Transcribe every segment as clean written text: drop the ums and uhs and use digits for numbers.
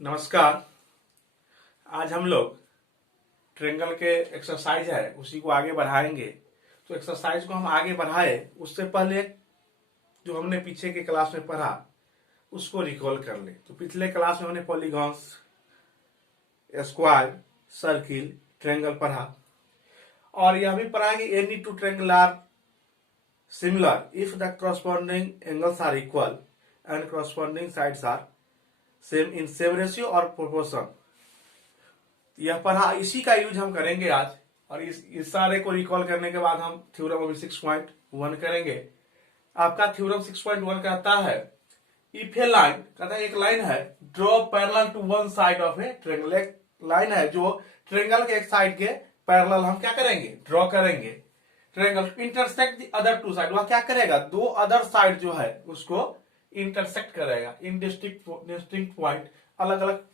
नमस्कार। आज हम लोग ट्रेंगल के एक्सरसाइज है उसी को आगे बढ़ाएंगे। तो एक्सरसाइज को हम आगे बढ़ाए उससे पहले जो हमने पीछे के क्लास में पढ़ा उसको रिकॉल कर ले। तो पिछले क्लास में हमने पॉलीगॉन्स, स्क्वायर, सर्किल, ट्रेंगल पढ़ा और यह भी पढ़ा कि any two triangle are similar if the corresponding angles are equal and corresponding sides are same in same ratio और प्रोपोर्शन। यह पढ़ा, इसी का यूज हम करेंगे आज। और इस सारे को रिकॉल करने के बाद हम थ्योरम अभी 6.1 करेंगे। आपका थ्योरम 6.1 कहता है इफ ए लाइन, कहता है एक लाइन है draw parallel to one side of a triangle. एक लाइन है जो ट्रेंगल के एक साइड के पैरेलल हम क्या करेंगे, ड्रॉ करेंगे। Triangle intersect the other two side, वह क्या करेगा, दो अदर साइड जो है उसको इंटरसेक्ट करेगा। इन डिस्टिंक्ट पॉइंट, अलग अलग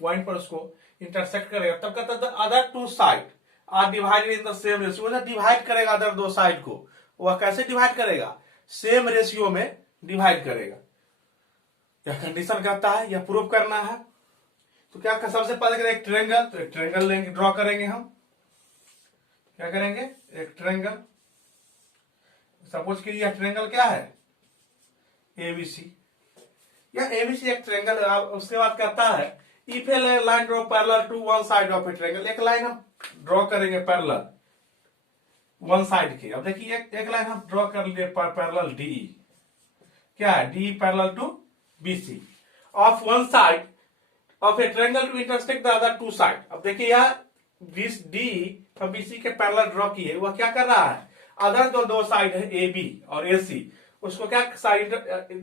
पॉइंट पर उसको इंटरसेक्ट करेगा। तब कहता है other two side are divided in the same ratio. वह डिवाइड करेगा अदर दो साइड को। वह कैसे डिवाइड करेगा, सेम रेशियो में डिवाइड करेगा। यह कंडीशन कहता है, यह प्रूव करना है। तो क्या सबसे पहले करें एक ट्रेंगल, तो एक ट्रेंगल लेंगे, ड्रॉ करेंगे। हम क्या करेंगे, एक ट्रेंगल। सपोज कीजिए यह ट्रेंगल क्या है, एबीसी। यह एबीसी एक ट्रेंगल। उसके बाद कहता है if a line draw parallel to one side of a triangle. एक लाइन हम ड्रॉ करेंगे पैरेलल वन साइड के। अब देखिए एक लाइन हम ड्रॉ कर लिए पैरेलल डीई। क्या है, DE parallel to BC of one side of a triangle to intersect the other two side. अब देखिए यह डीई और बीसी के पैरेलल ड्रॉ किए, वह क्या कर रहा है, अदर दो साइड है ए बी और ए सी, उसको क्या साइड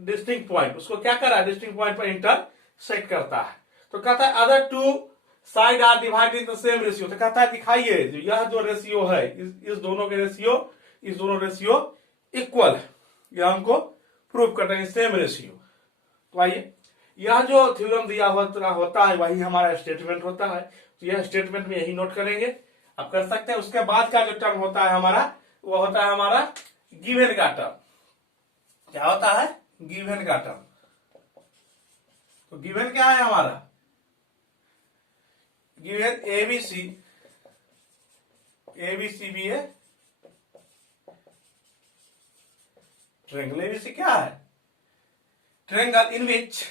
डिस्टिंक्ट पॉइंट, उसको क्या कर रहा है, डिस्टिंक्ट पॉइंट पर इंटरसेक्ट करता है। तो कहता है other two side are divided in the same ratio. तो कहता है दिखाइए यह जो रेशियो है इस दोनों के रेशियो, इस दोनों रेशियो इक्वल है। यह हमको प्रूव करना है, सेम रेशियो। तो आइए, यह जो थ्योरम दिया होता है वही हमारा स्टेटमेंट होता है। तो यह स्टेटमेंट में यही नोट करेंगे, आप कर सकते हैं। उसके बाद का जो टर्म होता है हमारा, वो होता है हमारा गिवन का टर्म। क्या होता है, गिवन का टर्म। तो गिवन क्या है हमारा, गिवन एबीसी। एबीसी भी है ट्रेंगल। एबीसी क्या है, triangle in which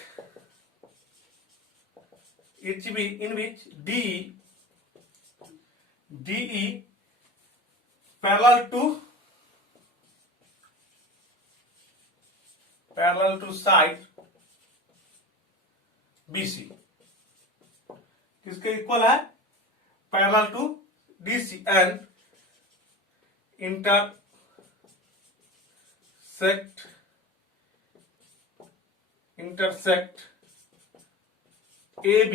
DE parallel to side BC। किसके इक्वल है, parallel to DC and intersect AB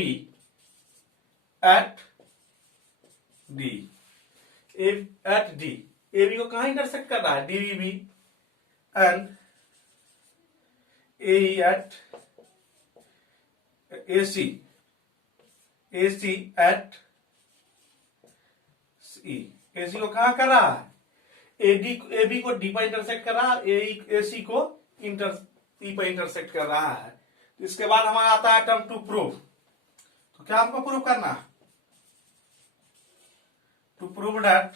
at D। At D, AB को कहां इंटरसेक्ट कर रहा है, DB एंड AE at AC at C। AC को कहां कर रहा है, AB को D पर इंटरसेक्ट कर रहा है, AC को E पर इंटरसेक्ट कर रहा है। तो इसके बाद हमारा आता है टर्म टू प्रूव। तो क्या हमको प्रूव करना है, टू प्रूव दैट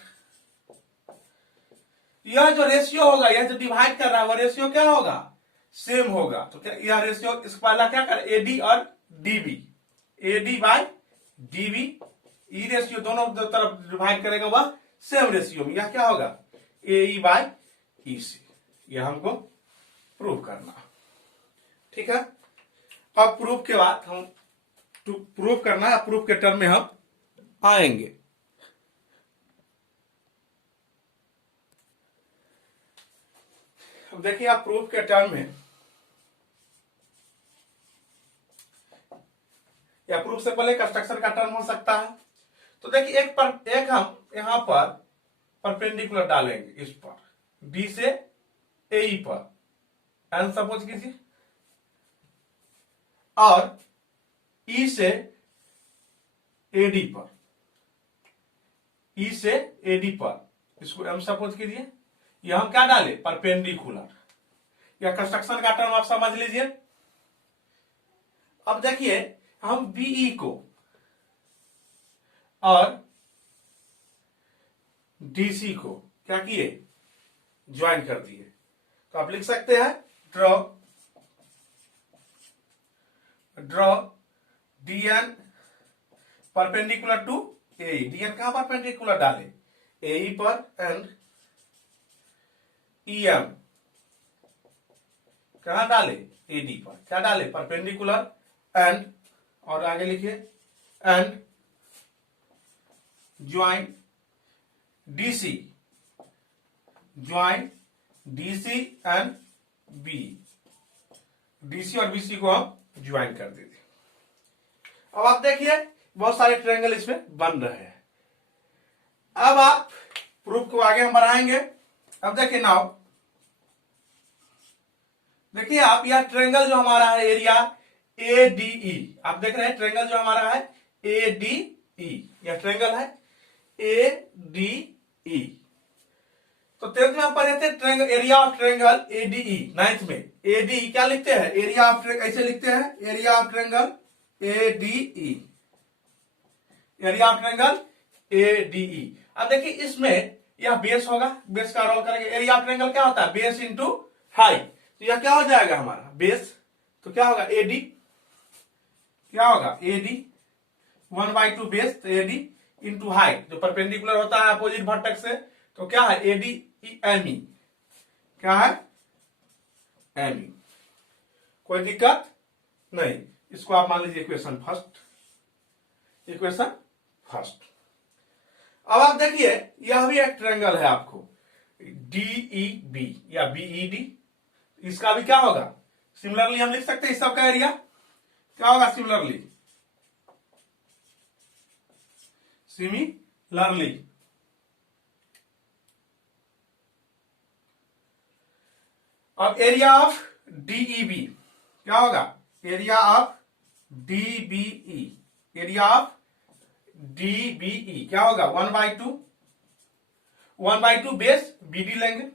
यह जो रेशियो होगा, यह जो डिवाइड कर रहा है वह रेशियो क्या होगा, सेम होगा। तो क्या यह रेशियो, इस पहला क्या कर, एडी और डीबी, एडी बाय डीबी, ई रेशियो दोनों तरफ डिवाइड करेगा वह सेम रेशियो में। यह क्या होगा, ए बाय ई सी। यह हमको प्रूव करना, ठीक है। अब प्रूफ के बाद हम प्रूफ करना है, प्रूफ के टर्म में हम आएंगे। अब देखिए आप प्रूफ के टर्म में, या प्रूफ से पहले कंस्ट्रक्शन का टर्म हो सकता है। तो देखिए एक हम यहां पर परपेंडिकुलर डालेंगे, इस पर डी से ए पर, एंड सपोज कीजिए, और ई से एडी पर, ई से एडी पर, इसको एम सपोज कीजिए। यह हम क्या डाले, परपेंडिकुलर। यह कंस्ट्रक्शन का टर्म आप समझ लीजिए। अब देखिए हम बीई को और डीसी को क्या किए, ज्वाइन कर दिए। तो आप लिख सकते हैं draw DN perpendicular to A. DN कहां परपेंडिकुलर डाले, ए पर, एंड ईएम कहां डाले, एडी पर। क्या डाले, परपेंडिकुलर, एंड, और आगे लिखिए, and join DC, join DC and B. DC और बीसी को हम ज्वाइन कर देते। अब आप देखिए बहुत सारे ट्रायंगल इसमें बन रहे हैं। अब आप प्रूफ को आगे हम बढ़ाएंगे। अब देखिए नाउ, देखिए आप, यह ट्रायंगल जो हमारा है एरिया एडीई, आप देख रहे हैं ट्रायंगल जो हमारा है एडीई, यह ट्रायंगल है एडीई। तो 10th में हम पढ़े थे triangle, area of triangle ADE. 9th में एडीई क्या लिखते हैं, एरिया ऑफ ट्रायंगल, ऐसे लिखते हैं, area of triangle ADE, area of triangle ADE. अब देखिए इसमें यह बेस होगा, बेस का रोल करेंगे। एरिया ऑफ ट्रायंगल क्या होता है, बेस इंटू हाइट। तो यह क्या हो जाएगा हमारा बेस, तो क्या होगा एडी, क्या होगा एडी 1/2 बेस, तो एडी इंटू हाइट जो परपेंडिकुलर होता है अपोजिट वर्टेक्स से, तो क्या है एडी एमई, क्या है एमई। कोई दिक्कत नहीं, इसको आप मान लीजिए इक्वेशन फर्स्ट, इक्वेशन फर्स्ट। अब आप देखिए यह भी एक ट्रायंगल है आपको डीईबी या बीईडी, इसका भी क्या होगा, सिमिलरली हम लिख सकते हैं। इस सबका एरिया क्या होगा, सिमिलरली, सिमिलरली। अब एरिया ऑफ डीईबी क्या होगा, area of DBE, area of DBE क्या होगा 1/2, 1/2 बेस बीडी लेंगे,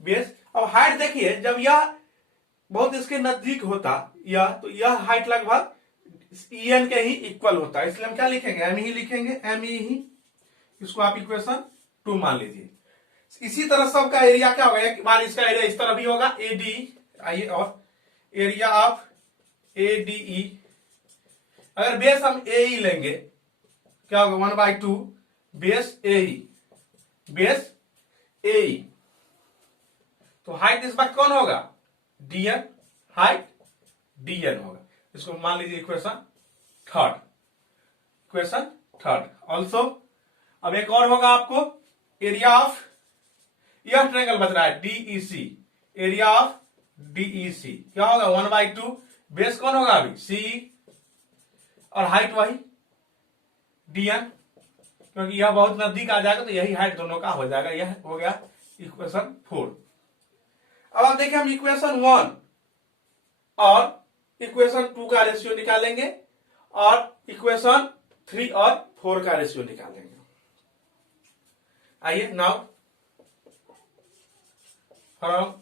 बेस। अब हाइट देखिए जब यह बहुत इसके नजदीक होता यह, तो यह हाइट लगभग ईएन के ही इक्वल होता है, इसलिए हम क्या लिखेंगे, एम ही लिखेंगे, एम ही। इसको आप इक्वेशन 2 मान लीजिए। इसी तरह सबका एरिया क्या होगा, एक बार इसका एरिया इस तरह भी होगा एडी, आइए, और एरिया ऑफ एडीई, अगर बेस हम ए ही लेंगे क्या होगा 1/2 बेस ए, बेस ए। तो हाइट इस वक्त कौन होगा, डीएन, हाइट डीएन होगा। इसको मान लीजिए equation third, equation third. Also अब एक और होगा आपको, एरिया ऑफ, यह ट्रायंगल बच रहा है डीईसी, एरिया ऑफ डीईसी क्या होगा 1/2 बेस कौन होगा अभी सी, और हाइट वही डीएन, क्योंकि यह बहुत नजदीक आ जाएगा तो यही हाइट दोनों का हो जाएगा। यह हो गया इक्वेशन 4। अब आप देखिए हम इक्वेशन 1 और इक्वेशन 2 का रेशियो निकालेंगे और इक्वेशन 3 और 4 का रेशियो निकालेंगे। आइए नाउ फ्रॉम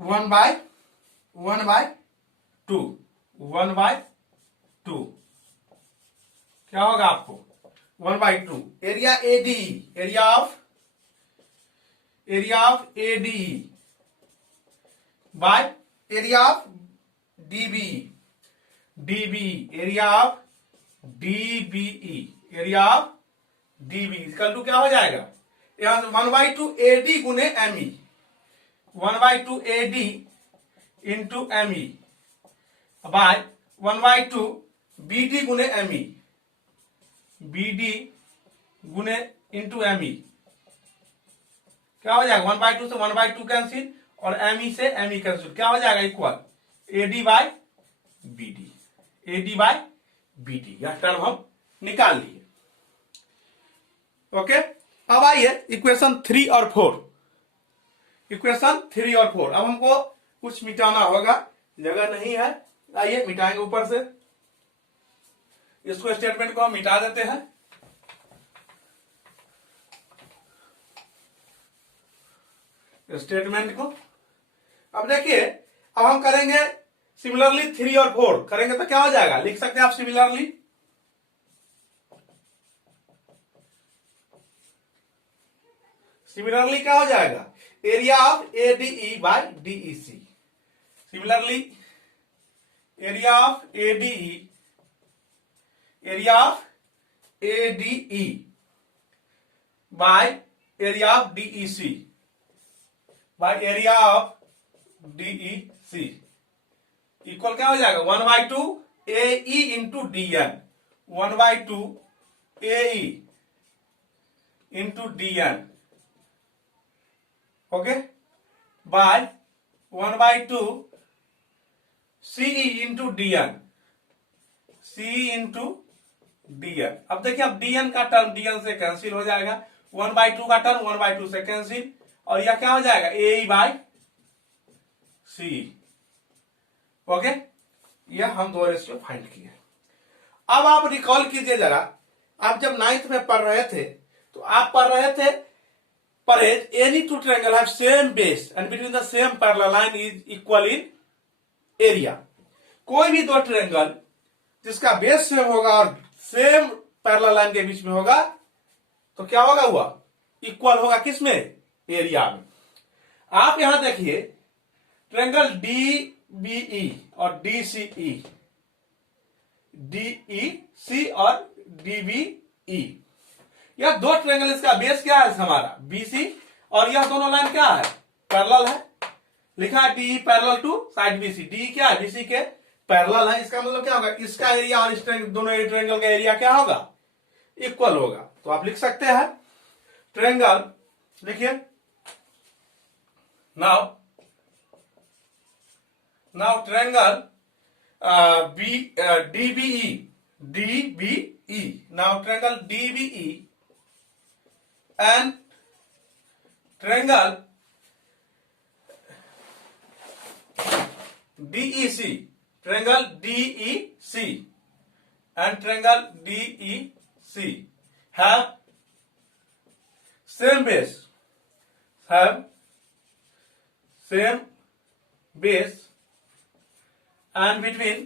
1/2 क्या होगा आपको 1/2 area AD, area of AD by area of DB, area of DBE, area of DB equal to क्या हो जाएगा, यहां से 1/2 एडी गुने ME, 1/2 AD into ME by 1/2 BD गुने एमई, बीडी गुने इंटू एमई क्या हो जाएगा 1/2 से 1/2 कैंसिल और एमई से एमई कैंसिल, क्या हो जाएगा equal AD by BD, AD by BD. यह टर्म हम निकाल लिए। ओके, अब आइए इक्वेशन 3 और 4, इक्वेशन 3 और 4। अब हमको कुछ मिटाना होगा, जगह नहीं है, आइए मिटाएंगे ऊपर से। इसको स्टेटमेंट को हम मिटा देते हैं। स्टेटमेंट को अब देखिए, अब हम करेंगे सिमिलरली 3 और 4 करेंगे तो क्या हो जाएगा, लिख सकते हैं आप सिमिलरली। सिमिलरली क्या हो जाएगा, area of ADE by DEC. Similarly area of ADE by area of DEC by area of DEC equal क्या हो जाएगा, 1/2 AE into DN, 1/2 AE into DN, okay, by 1/2 CE into DN, CE into DN। अब देखिए, अब DN का term DN से cancel हो जाएगा, 1/2 का टर्म 1/2 से कैंसिल, और यह क्या हो जाएगा, AE बाय CE, ओके। यह हम दो रेशियो फाइंड किए। अब आप रिकॉल कीजिए जरा, आप जब 9th में पढ़ रहे थे तो आप पढ़ रहे थे, परहेज any two triangle have same base and between the same parallel line is equal in area. कोई भी दो ट्रायंगल जिसका बेस सेम होगा और सेम पैरेलल लाइन के बीच में होगा तो क्या होगा, हुआ इक्वल होगा किसमें, एरिया में। आप यहां देखिए, ट्रायंगल DBE और DCE, DEC और DBE, यह दो ट्रायंगल, इसका बेस क्या है हमारा BC, और यह दोनों लाइन क्या है, पैरेलल है। लिखा है DE parallel to side BC, DE क्या है, BC के पैरेलल है। इसका मतलब क्या होगा, इसका एरिया और इस दोनों ट्रायंगल का एरिया क्या होगा, इक्वल होगा। तो आप लिख सकते हैं ट्रायंगल, लिखिए now triangle DBE, now triangle DBE and triangle DEC, triangle DEC and triangle DEC have same base, and between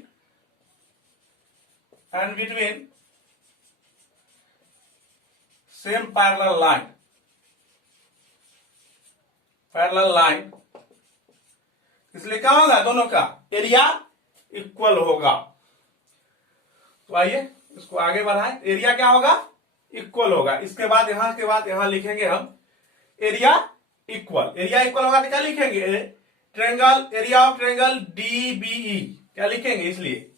same parallel line, इसलिए क्या होगा, दोनों का एरिया इक्वल होगा। तो आइए इसको आगे बढ़ाएं, एरिया क्या होगा, इक्वल होगा। इसके बाद यहां लिखेंगे हम एरिया इक्वल होगा तो क्या लिखेंगे, triangle, area of triangle DBE, क्या लिखेंगे, इसलिए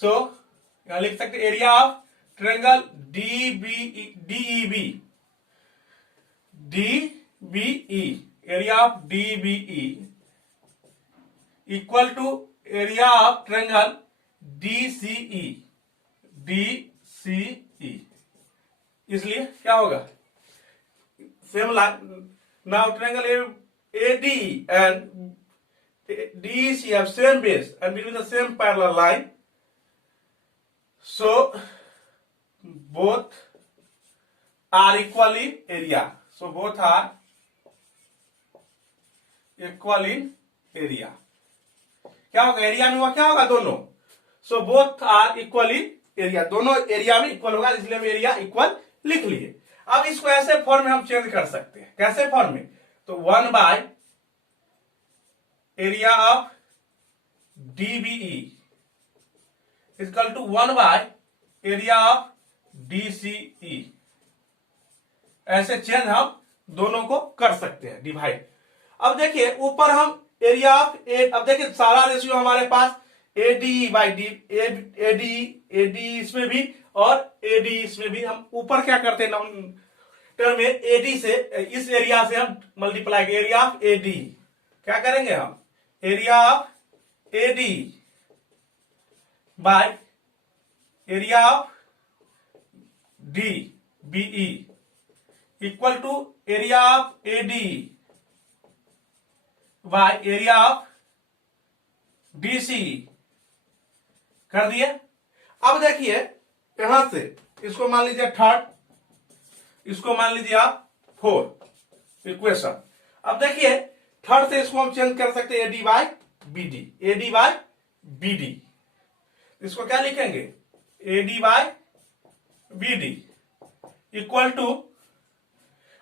यहां लिख सकते area of triangle DEB, area of DBE equal to area of triangle DCE, इसलिए क्या होगा, same line. Now triangle ADE and DEC have same base and between the same parallel line, so both are equal in area. So both are equal in area. क्या होगा, area में क्या होगा, दोनों। So both are equal in area, दोनों area में equal होगा, इसलिए हम एरिया इक्वल लिख लिए। अब इसको ऐसे फॉर्म में हम चेंज कर सकते हैं, कैसे फॉर्म में, तो 1 by area of DBE equal to 1 by area of DCE, ऐसे चेंज हम दोनों को कर सकते हैं, डिवाइड। अब देखिए ऊपर हम एरिया ऑफ अब देखिए सारा रेशियो हमारे पास ADE बाई ADE इसमें भी और ADE इसमें भी। हम ऊपर क्या करते हैं, टर्म में AD से, इस एरिया से हम मल्टीप्लाई, एरिया ऑफ AD क्या करेंगे हम, area of AD by area of DBE equal to area of AD by area of DCE कर दिए। अब देखिए यहां से इसको मान लीजिए 3rd, इसको मान लीजिए आप 4 इक्वेशन। अब देखिए थर्ड से इसको हम चेंज कर सकते हैं AD by BD, AD by BD. इसको क्या लिखेंगे, AD by BD equal to,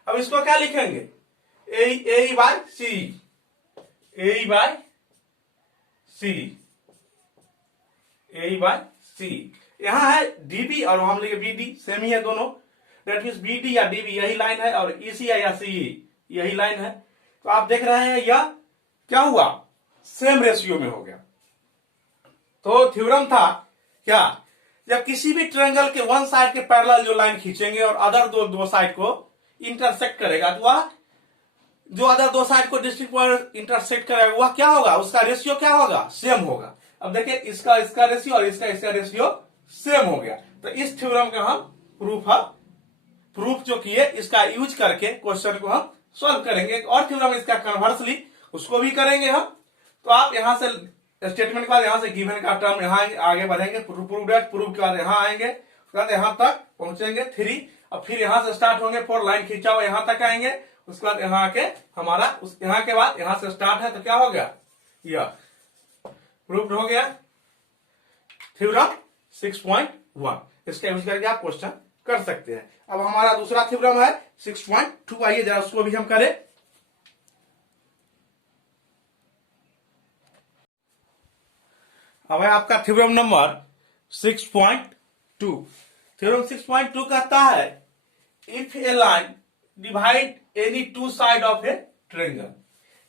अब इसको क्या लिखेंगे, A by C, A by C, A by C. यहां है डीबी और वहां लिखे बीडी, सेम ही है दोनों। दैट मीन्स बीडी या डीबी यही लाइन है और ईसी या सीई यही लाइन है। तो आप देख रहे हैं यह क्या हुआ, सेम रेशियो में हो गया। तो थ्योरम था क्या, जब किसी भी ट्रायंगल के वन साइड के पैरेलल जो लाइन खींचेंगे और अदर दो साइड को इंटरसेक्ट करेगा, तो वह जो अदर दो साइड को डिस्ट्रिक्ट पर इंटरसेक्ट करेगा वह क्या होगा, उसका रेशियो क्या होगा, सेम होगा। अब देखिए इसका रेशियो और इसका रेशियो सेम हो गया। तो इस थ्योरम का हम प्रूफ जो किए, इसका यूज करके क्वेश्चन को हम सॉल्व करेंगे। एक और थ्योरम इसका कन्वर्सली, उसको भी करेंगे हम। तो आप यहां से स्टेटमेंट के बाद यहां से गिवन का टर्म यहां आगे बढ़ेंगे, प्रूफ के बाद यहां आएंगे, उसके बाद यहां तक पहुंचेंगे 3, और फिर यहां से स्टार्ट होंगे 4, लाइन खींचा हुआ यहां तक आएंगे। उसके बाद यहां आके हमारा यहां के बाद यहां से स्टार्ट है तो क्या हो गया, यह प्रूव्ड हो गया थ्योरम 6.1। इसका यूज करके आप क्वेश्चन कर सकते हैं। अब हमारा दूसरा थ्योरम है 6.2, आइए जरा उसको भी हम करें। अब है आपका थ्योरम नंबर 6.2। थ्योरम 6.2 कहता है if a line divide any two side of A triangle,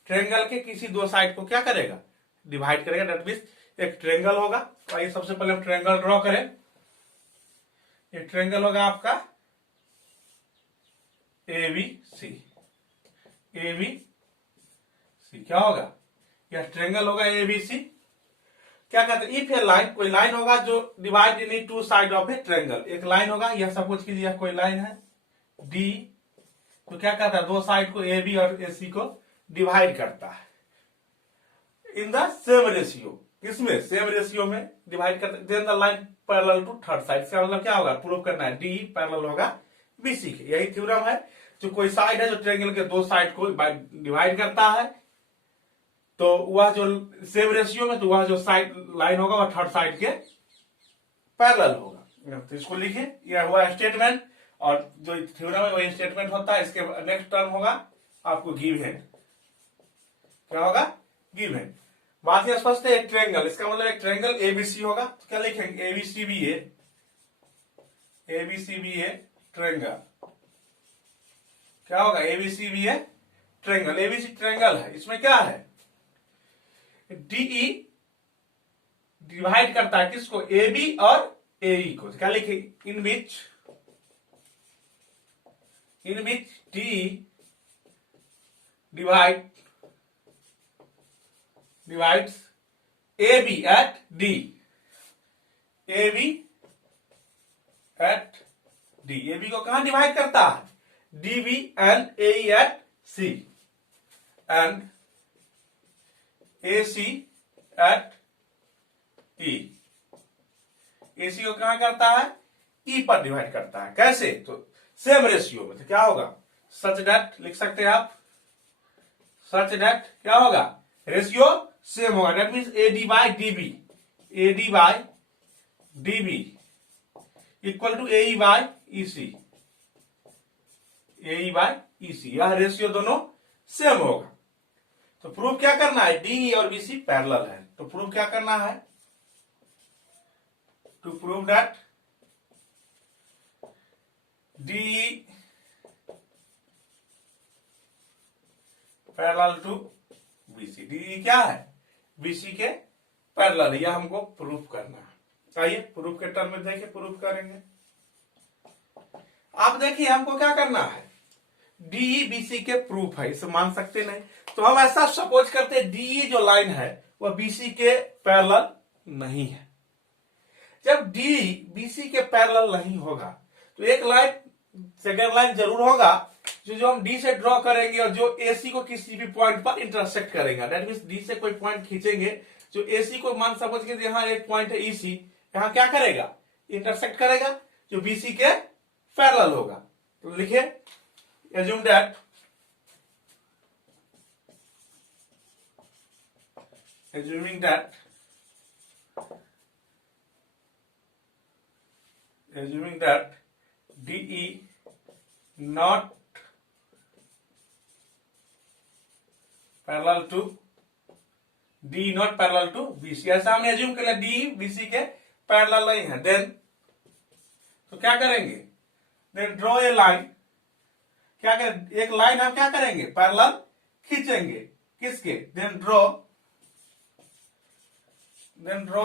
triangle के किसी दो साइड को क्या करेगा, डिवाइड करेगा। दैट मीन्स एक ट्रायंगल होगा। तो आइए सबसे पहले हम ट्रायंगल ड्रॉ करें। ये ट्रायंगल होगा आपका ABC, ABC क्या होगा, यह ट्रायंगल होगा ABC। क्या कहते हैं, इफ ए लाइन, कोई लाइन होगा जो divide any two side of A triangle, एक लाइन होगा, यह सपोज कीजिए कोई लाइन है D, तो क्या कहता है, दो साइड को AB और AC को डिवाइड करता है इन द सेम रेशियो। किसमें, सेम रेशियो में डिवाइड करते। Then the line parallel to third side, इसका मतलब क्या होगा, प्रूव करना है D पैरेलल होगा BC के। यही थ्योरम है। जो कोई साइड है जो ट्रायंगल के दो साइड को डिवाइड करता है, तो वह जो सेम रेशियो में, तो वह जो साइड लाइन होगा वह थर्ड साइड के पैरेलल होगा। तो इसको लिखिए, यह हुआ स्टेटमेंट, और जो थ्योरम है वही स्टेटमेंट होता है। इसके नेक्स्ट टर्म होगा आपको गिवन, क्या होगा, गिवन। बात यह स्पष्ट है, एक ट्रायंगल, इसका मतलब एक ट्रायंगल ABC होगा। तो क्या लिखेंगे, ABCBA, ABCBA ट्रायंगल, क्या होगा, ABCBA ट्रायंगल। ABC ट्रायंगल है, इसमें क्या है, DE डिवाइड करता है किसको, AB और AE को। क्या लिखे, इन which DE divides AB at D, AB at D, AB को कहां डिवाइड करता है, DB and AE at C and AC at E, AC को कहां करता है, E पर डिवाइड करता है। कैसे, तो सेम रेशियो में। तो क्या होगा, सच दैट लिख सकते हैं आप, सच दैट क्या होगा, रेशियो सेम होगा। That means AD by DB, AD by DB equal to AE by EC, AE by EC, यह रेशियो दोनों सेम होगा। तो प्रूफ क्या करना है, DE और BC पैरेलल है। तो प्रूफ क्या करना है, to prove that DE parallel to BC, DE क्या है, BC के पैरेलल, यह हमको प्रूफ करना है। आइए प्रूफ के टर्म में देखिए, प्रूफ करेंगे। आप देखिए हमको क्या करना है, DE BC के प्रूफ है, इसे मान सकते नहीं। तो हम ऐसा सपोज करते हैं DE जो लाइन है वह BC के पैरेलल नहीं है। जब DE BC के पैरेलल नहीं होगा तो एक लाइन, सेकेंड लाइन जरूर होगा जो हम D से ड्रॉ करेंगे और जो AC को किसी भी पॉइंट पर इंटरसेक्ट करेगा। दैट मीन्स D से कोई पॉइंट खींचेंगे, जो AC को मान सपोज कीजिए यहां एक पॉइंट है EC, यहां क्या करेगा, इंटरसेक्ट करेगा, जो BC के पैरेलल होगा। तो लिखिए, assume that assuming that DE not parallel to BC, ऐसा हमने एज्यूम कर लिया DE BC के पैरेलल नहीं है, देन तो क्या करेंगे, देन ड्रॉ ए लाइन, क्या करें, एक लाइन हम क्या करेंगे, पैरेलल खींचेंगे, किसके, then draw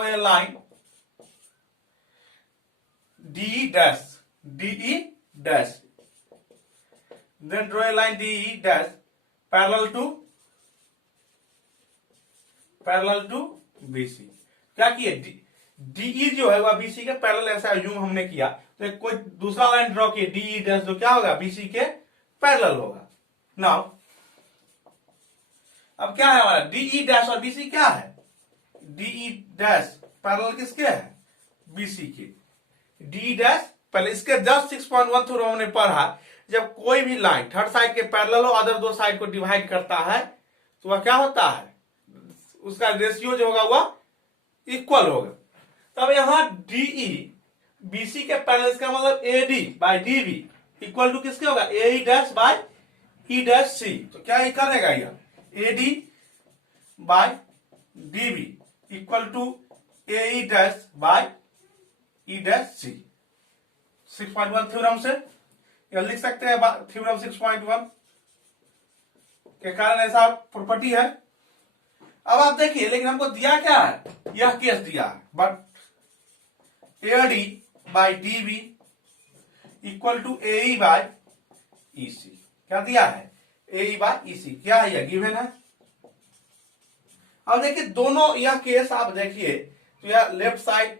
a line DE dash, then draw a line DE dash parallel to BC। क्या किए, DE जो है वह BC के पैरेलल, ऐसा एज्यूम हमने किया, तो एक कोई दूसरा लाइन ड्रॉ किए DE dash, जो क्या होगा, BC के पैरेलल होगा। नाउ अब क्या है हमारा, DE dash और BC क्या है, DE dash पैरेलल किसके है, BC के। DE dash पहले इसके जस्ट 6.1 थ्रू हमने पढ़ा, जब कोई भी लाइन थर्ड साइड के पैरेलल हो, अदर दो साइड को डिवाइड करता है, तो वह क्या होता है, उसका रेशियो जो होगा वह इक्वल होगा। तब यहां DE BC के पैरेलल, इसका मतलब AD by DB equal to किसके होगा, AE dash by E dash C। तो क्या ही करेगा यह, AD by DB equal to AE dash by E dash C। 6.1 theorem से यह लिख सकते हैं, थ्योरम 6.1 के कारण ऐसा प्रॉपर्टी है। अब आप देखिए, लेकिन हमको दिया क्या है, यह केस दिया है, but AD by DB equal to AE by EC, क्या दिया है, AE बाय EC, क्या है, यह गिवन है। अब देखिए दोनों यह केस आप देखिए, तो यह left side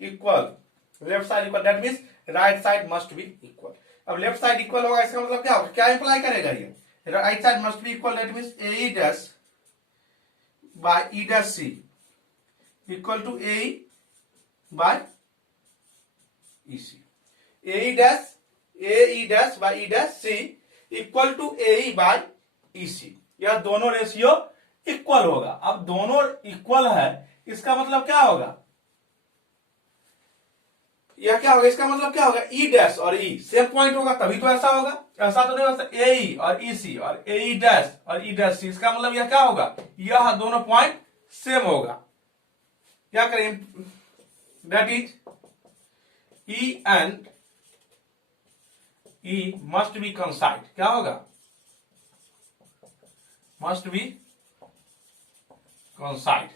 equal, that means right side must be equal. अब लेफ्ट साइड इक्वल होगा, इसका मतलब क्या होगा, क्या इंप्लाई करेगा ये, right side must be equal, that means AE dash by E dash C equal to AE by EC। AE dash by E dash C equal to AE by EC, यह दोनों रेशियो इक्वल होगा। अब दोनों equal है, इसका मतलब क्या होगा, यह क्या होगा, इसका मतलब क्या होगा, E डैश और E सेम पॉइंट होगा, तभी तो ऐसा होगा, ऐसा तो नहीं हो सकता AE और EC और AE डैश और E डैश C, इसका मतलब यह क्या होगा, यह दोनों पॉइंट सेम होगा। क्या करें, that is E and E must be कंसाइड, क्या होगा, मस्ट बी कंसाइड,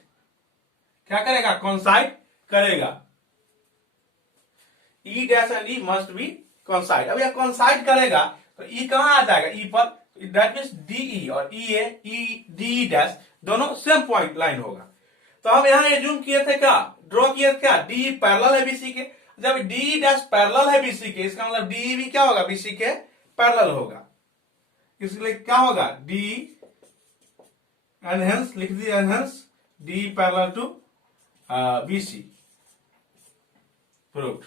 क्या करेगा, कंसाइड करेगा, E dash and E must be कंसाइड। अब यह कंसाइड करेगा तो E कहां आ जाएगा, E पर, दैट मीन्स DE और DE डैश दोनों सेम पॉइंट लाइन होगा। तो हम यहां एज्यूम किए थे, क्या ड्रॉ किए थे, क्या DE पैरेलल है BC के, जब DE डैश पैरेलल है BC के, इसका मतलब DE भी क्या होगा, BC के पैरेलल होगा, इसलिए क्या होगा, DE एंड हेंस लिख दिया, hence DE parallel to BC proved.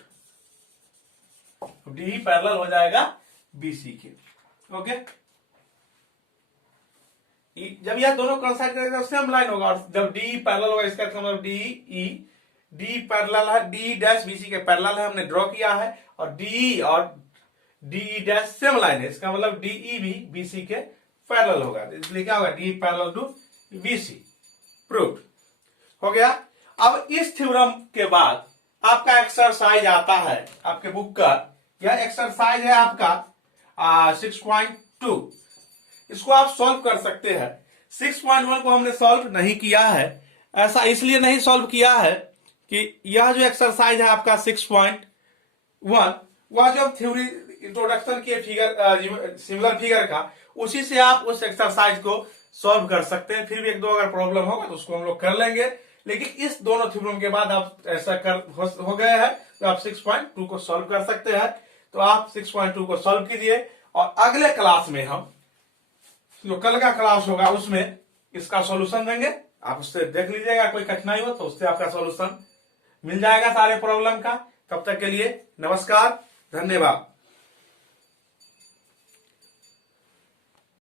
DE parallel हो जाएगा BC के, ओके। जब यह दोनों कंसाइड करेगा सेम लाइन होगा, और जब DE पैरेलल होगा, इसका मतलब DE पैरेलल है, DE डैश BC के पैरेलल है, हमने ड्रॉ किया है, और DE डैश सेम लाइन है, इसका मतलब DE भी BC के पैरेलल होगा, इसलिए क्या होगा, DE parallel to BC proved हो गया। अब इस थ्योरम के बाद आपका एक्सरसाइज आता है, आपके बुक का यह एक्सरसाइज है आपका 6.2, इसको आप सॉल्व कर सकते हैं। 6.1 को हमने सॉल्व नहीं किया है, ऐसा इसलिए नहीं सॉल्व किया है कि यह जो एक्सरसाइज है आपका 6.1, वह जो थ्योरी इंट्रोडक्शन के फिगर, सिमिलर फिगर का, उसी से आप उस एक्सरसाइज को सॉल्व कर सकते हैं। फिर भी एक दो अगर प्रॉब्लम होगा तो उसको हम लोग कर लेंगे, लेकिन इस दोनों थ्योरम के बाद आप ऐसा हो गए हैं तो आप 6.2 को सॉल्व कर सकते हैं। तो आप 6.2 को सॉल्व कीजिए, और अगले क्लास में हम, जो कल का क्लास होगा, उसमें इसका सॉल्यूशन देंगे। आप उससे देख लीजिएगा, कोई कठिनाई हो तो उससे आपका सॉल्यूशन मिल जाएगा सारे प्रॉब्लम का। तब तक के लिए नमस्कार, धन्यवाद।